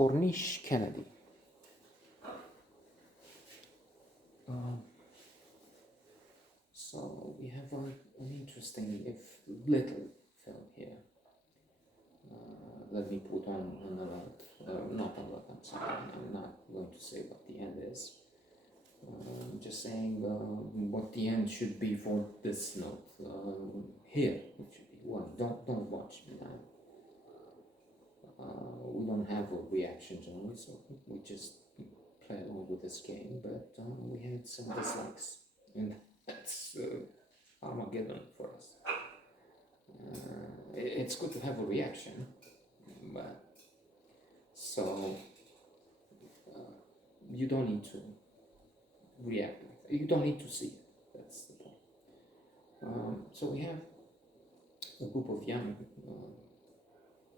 Corniche Kennedy. So we have an interesting, if little, film here. Let me put on an alert. Not alert, I'm sorry. I'm not going to say what the end is. I'm just saying what the end should be for this note. Here, it should be one. Don't watch me now. We don't have a reaction generally, so we just play along with this game. But we had some dislikes, and that's Armageddon for us. It's good to have a reaction, but so you don't need to react. You don't need to see it. That's the point. So we have a group of young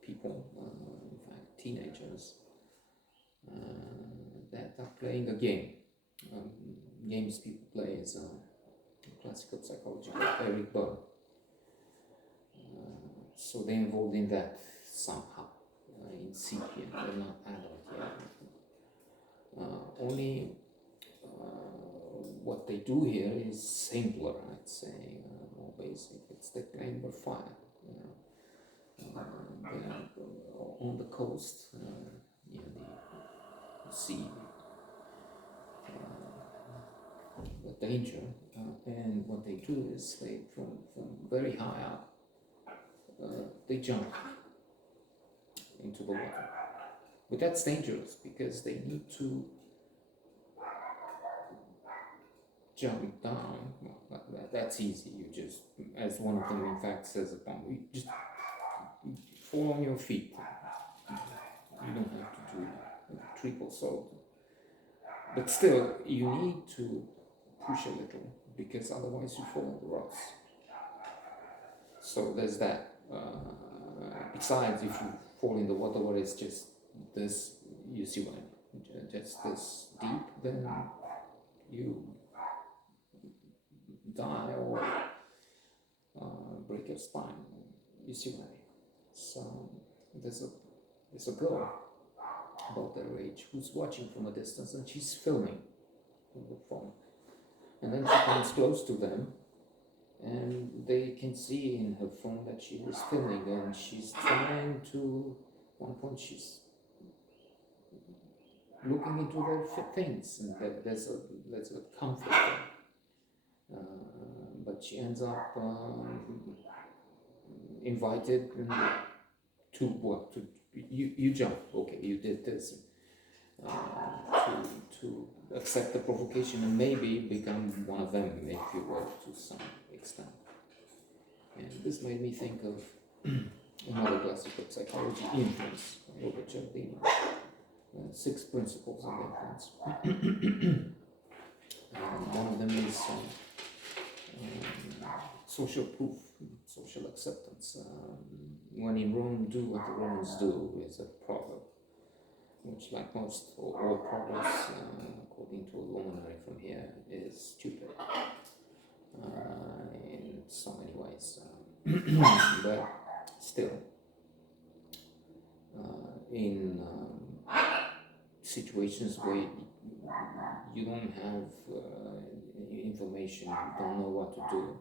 people, in fact teenagers, that are playing a game. Games people play is classical psychology by Eric Berne. So they're involved in that somehow, in sepia. They're not adult yet. Only what they do here is simpler, I'd say, more basic. It's the claim of fire. They're on the coast, near the sea. The danger, and what they do is they, from very high up, they jump into the water. But that's dangerous because they need to jump down. Well, that's easy. You just, as one of them in fact says upon, you just fall on your feet. You don't have to do a triple somersault. But still, you need to push a little because otherwise you fall on the rocks. So there's that. Besides, if you fall in the water where it's just this, you see what I mean, just this deep, then you die or break your spine. You see what I mean? So there's a girl about their age who's watching from a distance, and she's filming with the phone. And then she comes close to them, and they can see in her phone that she is filming, and she's trying to, at one point she's looking into their things, and there's a comfort there. But she ends up invited to what? To you jump, okay, you did this, to accept the provocation and maybe become one of them, if you will, to some extent. And this made me think of another classical psychology, influence, by Robert Cialdini, 6 principles of influence. One of them is social proof, social acceptance. When in Rome, do what the Romans do is a proverb, which, like most or all proverbs, according to a luminary from here, is stupid in so many ways. But still, in situations where you don't have information, you don't know what to do,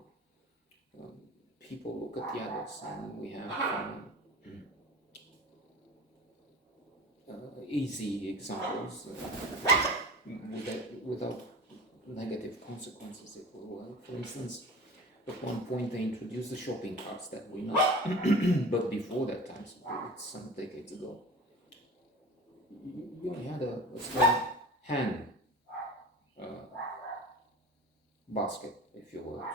people look at the others, and we have easy examples without negative consequences, if we will. For instance, at one point they introduced the shopping carts that we know, but before that time, some decades ago, you only had a small hand basket, if you will,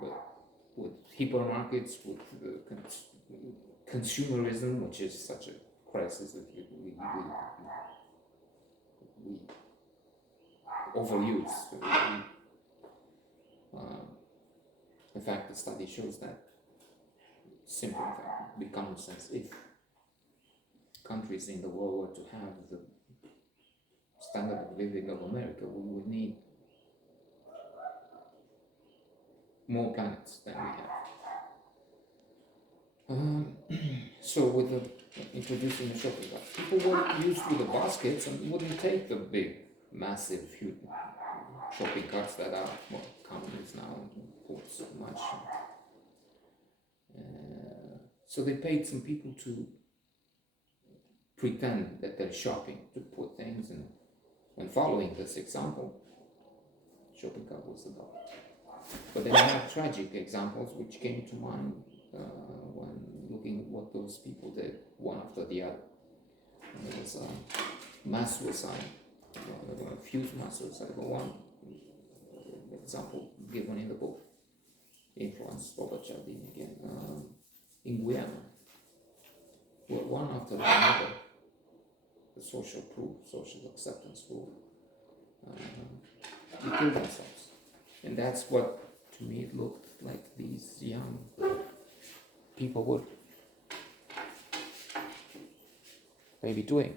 but with hypermarkets, with consumerism, which is such a crisis that we overuse. In fact, the study shows that simple, in fact, with common sense, if countries in the world were to have the standard of living of America, we would need more planets than we have. So with the introducing the shopping cart. People were used to the baskets and wouldn't take the big, massive, huge shopping carts that are more common now and put so much. So they paid some people to pretend that they're shopping, to put things in. And following this example, shopping cart was adopted. But there are tragic examples which came to mind when looking at what those people did, one after the other. And there was a mass suicide, a few mass suicide, but one example given in the book, influenced Robert Cialdini again, in Guyana, where one after another, the social proof, social acceptance proof, they killed themselves. And that's what, to me, it looked like these young people would maybe doing.